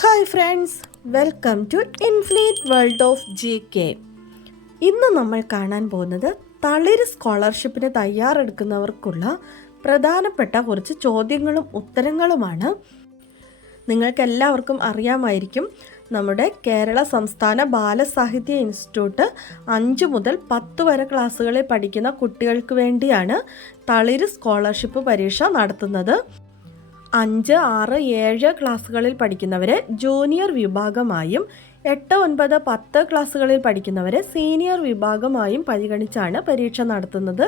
Hi friends welcome to Infleet world of G K ഇന്ന് നമ്മൾ കാണാൻ പോകുന്നത് തളിര് സ്കോളർഷിപ്പിന് തയ്യാറെടുക്കുന്നവർക്കുള്ള പ്രധാനപ്പെട്ട കുറച്ച് ചോദ്യങ്ങളും ഉത്തരങ്ങളുമാണ്. നിങ്ങൾക്കെല്ലാവർക്കും അറിയാമായിരിക്കും നമ്മുടെ കേരള സംസ്ഥാന ബാലസാഹിത്യ ഇൻസ്റ്റിറ്റ്യൂട്ട് അഞ്ച് മുതൽ പത്ത് വരെ ക്ലാസ്സുകളിൽ പഠിക്കുന്ന കുട്ടികൾക്ക് വേണ്ടിയാണ് തളിര് സ്കോളർഷിപ്പ് പരീക്ഷ നടത്തുന്നത്. അഞ്ച് ആറ് ഏഴ് ക്ലാസ്സുകളിൽ പഠിക്കുന്നവരെ ജൂനിയർ വിഭാഗമായും എട്ട് ഒൻപത് പത്ത് ക്ലാസ്സുകളിൽ പഠിക്കുന്നവരെ സീനിയർ വിഭാഗമായും പരിഗണിച്ചാണ് പരീക്ഷ നടത്തുന്നത്.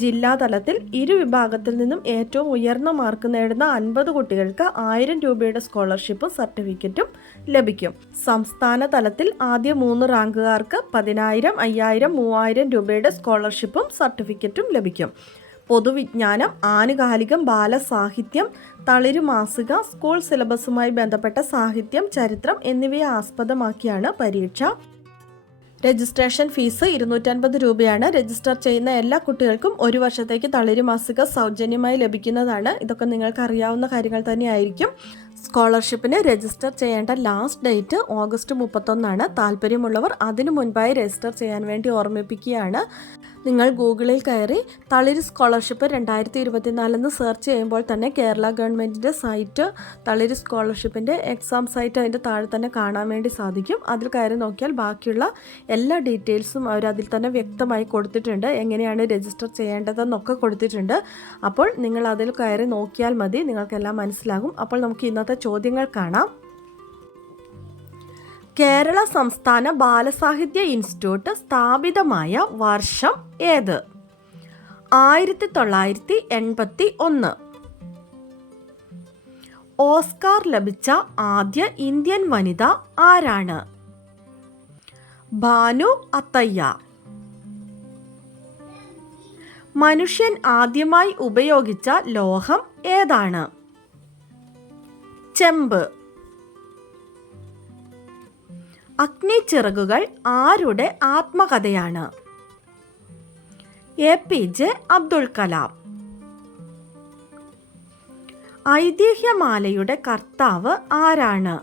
ജില്ലാ തലത്തിൽ ഇരു വിഭാഗത്തിൽ നിന്നും ഏറ്റവും ഉയർന്ന മാർക്ക് നേടുന്ന അൻപത് കുട്ടികൾക്ക് ആയിരം രൂപയുടെ സ്കോളർഷിപ്പും സർട്ടിഫിക്കറ്റും ലഭിക്കും. സംസ്ഥാന തലത്തിൽ ആദ്യ മൂന്ന് റാങ്കുകാർക്ക് പതിനായിരം അയ്യായിരം മൂവായിരം രൂപയുടെ സ്കോളർഷിപ്പും സർട്ടിഫിക്കറ്റും ലഭിക്കും. പൊതുവിജ്ഞാനം ആനുകാലികം ബാലസാഹിത്യം തളിരു മാസിക സ്കൂൾ സിലബസുമായി ബന്ധപ്പെട്ട സാഹിത്യം ചരിത്രം എന്നിവയെ ആസ്പദമാക്കിയാണ് പരീക്ഷ. രജിസ്ട്രേഷൻ ഫീസ് ഇരുന്നൂറ്റൻപത് രൂപയാണ്. രജിസ്റ്റർ ചെയ്യുന്ന എല്ലാ കുട്ടികൾക്കും ഒരു വർഷത്തേക്ക് തളിരു മാസിക സൗജന്യമായി ലഭിക്കുന്നതാണ്. ഇതൊക്കെ നിങ്ങൾക്ക് അറിയാവുന്ന കാര്യങ്ങൾ തന്നെയായിരിക്കും. സ്കോളർഷിപ്പിന് രജിസ്റ്റർ ചെയ്യേണ്ട ലാസ്റ്റ് ഡേറ്റ് ഓഗസ്റ്റ് മുപ്പത്തൊന്നാണ്. താല്പര്യമുള്ളവർ അതിനു മുൻപായി രജിസ്റ്റർ ചെയ്യാൻ വേണ്ടി ഓർമ്മിപ്പിക്കുകയാണ്. നിങ്ങൾ ഗൂഗിളിൽ കയറി തളിര് സ്കോളർഷിപ്പ് രണ്ടായിരത്തി ഇരുപത്തിനാലെന്ന് സെർച്ച് ചെയ്യുമ്പോൾ തന്നെ കേരള ഗവൺമെന്റിന്റെ സൈറ്റ് തളിര് സ്കോളർഷിപ്പിന്റെ എക്സാം സൈറ്റ് അതിന്റെ താഴെ തന്നെ കാണാൻ വേണ്ടി സാധിക്കും. അതിൽ കയറി നോക്കിയാൽ ബാക്കിയുള്ള എല്ലാ ഡീറ്റെയിൽസും അവർ അതിൽ തന്നെ വ്യക്തമായി കൊടുത്തിട്ടുണ്ട്. എങ്ങനെയാണ് രജിസ്റ്റർ ചെയ്യേണ്ടതെന്നൊക്കെ കൊടുത്തിട്ടുണ്ട്. അപ്പോൾ നിങ്ങൾ അതിൽ കയറി നോക്കിയാൽ മതി. നിങ്ങൾക്കെല്ലാം മനസ്സിലാകും. അപ്പോൾ നമുക്ക് ഇന്നത്തെ ചോദ്യങ്ങൾ കാണാം. കേരള സംസ്ഥാന ബാലസാഹിത്യ ഇൻസ്റ്റിറ്റ്യൂട്ട് സ്ഥാപിതമായ വർഷം ഏത്? ആയിരത്തി തൊള്ളായിരത്തി എൺപത്തി ഒന്ന് ഓസ്കാർ ലഭിച്ച ആദ്യ ഇന്ത്യൻ വനിത ആരാണ്? ഭാനു അത്തയ്യ. മനുഷ്യൻ ആദ്യമായി ഉപയോഗിച്ച ലോഹം ഏതാണ്? ചെമ്പ്. അഗ്നിച്ചിറകുകൾ ആരുടെ ആത്മകഥയാണ്? A P J Abdul Kalam. ഐതിഹ്യമാലയുടെ കർത്താവ് ആരാണ്?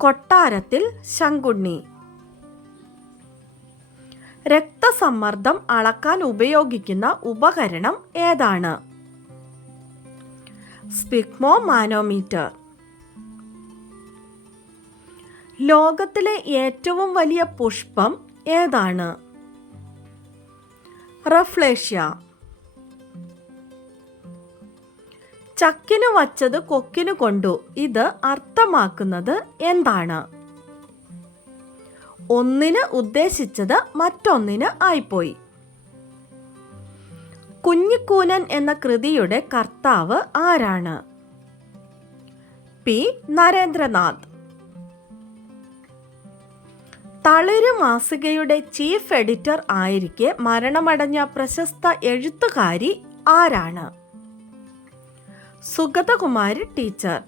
കൊട്ടാരത്തിൽ ശങ്കുണ്ണി. രക്തസമ്മർദ്ദം അളക്കാൻ ഉപയോഗിക്കുന്ന ഉപകരണം ഏതാണ്? സ്പിക്മോ മാനോമീറ്റർ ലോകത്തിലെ ഏറ്റവും വലിയ പുഷ്പം ഏതാണ്? റഫ്ലേഷ്യ. ചക്കിന് വച്ചത് കൊക്കിന് കൊണ്ടു. ഇത് അർത്ഥമാക്കുന്നത് എന്താണ്? ഒന്നിന് ഉദ്ദേശിച്ചത് മറ്റൊന്നിന് ആയിപ്പോയി. കുഞ്ഞിക്കൂനൻ എന്ന കൃതിയുടെ കർത്താവ് ആരാണ്? പി. നരേന്ദ്രനാഥ്. തളിര് മാസികയുടെ ചീഫ് എഡിറ്റർ ആയിരിക്കെ മരണമടഞ്ഞ പ്രശസ്ത എഴുത്തുകാരി ആരാണ്? സുഗതകുമാരി ടീച്ചർ.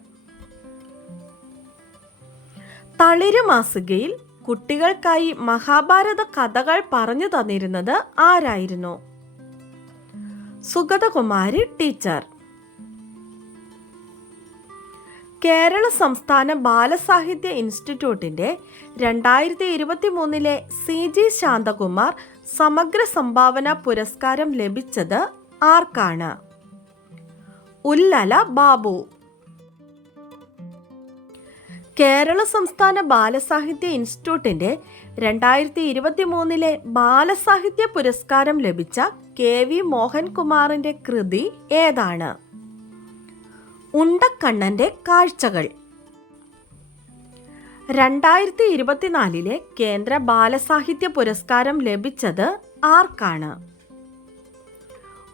തളിരു മാസികയിൽ കുട്ടികൾക്കായി മഹാഭാരത കഥകൾ പറഞ്ഞു തന്നിരുന്നത് ആരായിരുന്നു? സുഗതകുമാരി ടീച്ചർ. കേരള സംസ്ഥാന ബാലസാഹിത്യ ഇൻസ്റ്റിറ്റ്യൂട്ടിന്റെ രണ്ടായിരത്തി ഇരുപത്തി മൂന്നിലെ സി ജി ശാന്തകുമാർ സമഗ്ര സംഭാവന പുരസ്കാരം ലഭിച്ചത് ആർക്കാണ്? ഉല്ലല ബാബു. കേരള സംസ്ഥാന ബാലസാഹിത്യ ഇൻസ്റ്റിറ്റ്യൂട്ടിന്റെ രണ്ടായിരത്തി ഇരുപത്തി മൂന്നിലെ ബാലസാഹിത്യ പുരസ്കാരം ലഭിച്ച കെ വി മോഹൻകുമാറിന്റെ കൃതി ഏതാണ്? ഉണ്ടക്കണ്ണന്റെ കാഴ്ചകൾ. രണ്ടായിരത്തി ഇരുപത്തിനാലിലെ കേന്ദ്ര ബാലസാഹിത്യ പുരസ്കാരം ലഭിച്ചത് ആർക്കാണ്?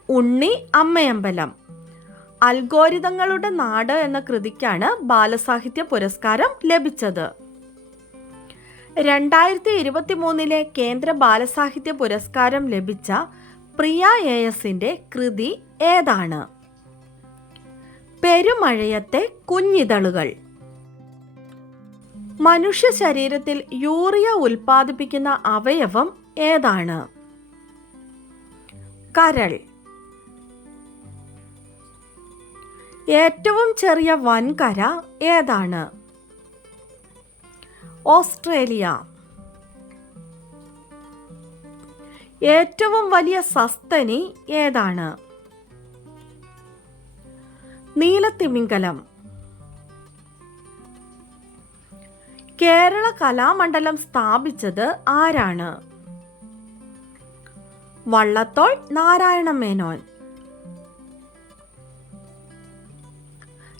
ഉണ്ണി അമ്മയമ്പലം. അൽഗോരിതങ്ങളുടെ നാട് എന്ന കൃതിക്കാണ് ബാലസാഹിത്യ പുരസ്കാരം ലഭിച്ചത്. രണ്ടായിരത്തി ഇരുപത്തി മൂന്നിലെ കേന്ദ്ര ബാലസാഹിത്യ പുരസ്കാരം ലഭിച്ച പ്രിയ എ കൃതി ഏതാണ്? പെരുമഴയത്തെ കുഞ്ഞിതളുകൾ. മനുഷ്യ ശരീരത്തിൽ യൂറിയ ഉൽപ്പാദിപ്പിക്കുന്ന അവയവം ഏതാണ്? കരൾ. ഏറ്റവും ചെറിയ വൻകര ഏതാണ്? ഓസ്ട്രേലിയ. ഏറ്റവും വലിയ സസ്തനി ഏതാണ്? നീലത്തിമിംഗലം. കേരള കലാമണ്ഡലം സ്ഥാപിച്ചത് ആരാണ്? വള്ളത്തോൾ നാരായണ മേനോൻ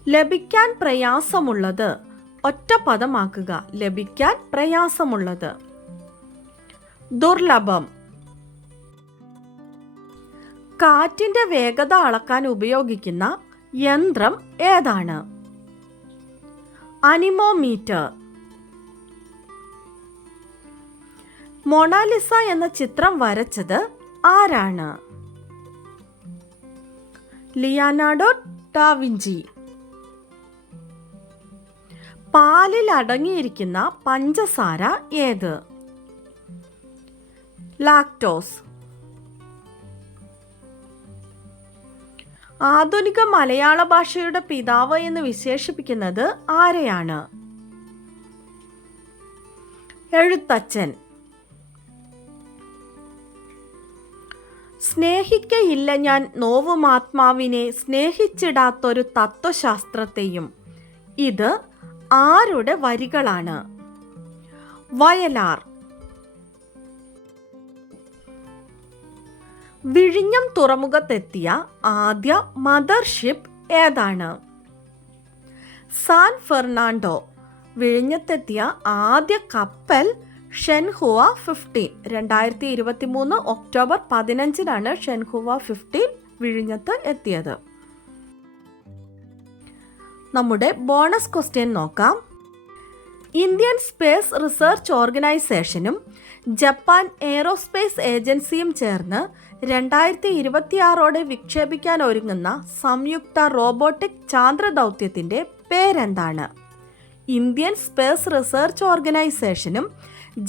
ലഭിക്കാൻ പ്രയാസമുള്ളത് ഒറ്റ പദമാക്കുക ലഭിക്കാൻ പ്രയാസമുള്ളത്. ദുർലഭം. കാറ്റിന്റെ വേഗത അളക്കാൻ ഉപയോഗിക്കുന്ന യന്ത്രം ഏതാണ്? അനിമോമീറ്റർ. മൊണാലിസ എന്ന ചിത്രം വരച്ചത് ആരാണ്? ലിയാനാഡോ ഡാവിഞ്ചി പാലിൽ അടങ്ങിയിരിക്കുന്ന പഞ്ചസാര ഏത്? ലാക്ടോസ്. ആധുനിക മലയാള ഭാഷയുടെ പിതാവ് എന്ന് വിശേഷിപ്പിക്കുന്നത് ആരെയാണ്? എഴുത്തച്ഛൻ. സ്നേഹിക്കയില്ല ഞാൻ നോവുമാത്മാവിനെ സ്നേഹിച്ചിടാത്തൊരു തത്വശാസ്ത്രത്തെയും. ഇത് ആരുടെ വരികളാണ്? വയലാർ. വിഴിഞ്ഞം തുറമുഖത്തെത്തിയ ആദ്യ മദർഷിപ്പ് ഏതാണ്? San Fernando. വിഴിഞ്ഞത്തെത്തിയ ആദ്യ കപ്പൽ ഷെൻഹുവ ഫിഫ്റ്റീൻ രണ്ടായിരത്തി ഇരുപത്തി മൂന്ന് ഒക്ടോബർ പതിനഞ്ചിനാണ് ഷെൻഹുവ ഫിഫ്റ്റീൻ വിഴിഞ്ഞത്ത് എത്തിയത്. നമ്മുടെ ബോണസ് ക്വസ്റ്റ്യൻ നോക്കാം. ഇന്ത്യൻ സ്പേസ് റിസർച്ച് ഓർഗനൈസേഷനും ജപ്പാൻ എയ്റോസ്പേസ് ഏജൻസിയും ചേർന്ന് രണ്ടായിരത്തി ഇരുപത്തിയാറോടെ വിക്ഷേപിക്കാൻ ഒരുങ്ങുന്ന സംയുക്ത റോബോട്ടിക് ചാന്ദ്ര ദൗത്യത്തിന്റെ പേരെന്താണ്? ഇന്ത്യൻ സ്പേസ് റിസർച്ച് ഓർഗനൈസേഷനും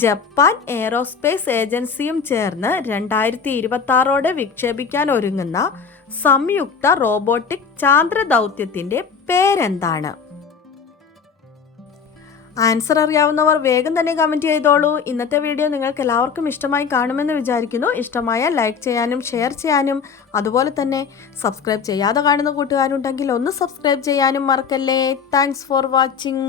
ജപ്പാൻ എയ്റോസ്പേസ് ഏജൻസിയും ചേർന്ന് രണ്ടായിരത്തി ഇരുപത്തി ആറോടെ വിക്ഷേപിക്കാൻ ഒരുങ്ങുന്ന സംയുക്ത റോബോട്ടിക് ചാന്ദ്ര ദൗത്യത്തിന്റെ പേരെന്താണ്? ആൻസർ അറിയാവുന്നവർ വേഗം തന്നെ കമന്റ് ചെയ്തോളൂ. ഇന്നത്തെ വീഡിയോ നിങ്ങൾക്ക് എല്ലാവർക്കും ഇഷ്ടമായി കാണുമെന്ന് വിചാരിക്കുന്നു. ഇഷ്ടമായ ലൈക്ക് ചെയ്യാനും ഷെയർ ചെയ്യാനും അതുപോലെ തന്നെ സബ്സ്ക്രൈബ് ചെയ്യാതെ കാണുന്ന കൂട്ടുകാരുണ്ടെങ്കിൽ ഒന്ന് സബ്സ്ക്രൈബ് ചെയ്യാനും മറക്കല്ലേ. Thanks for watching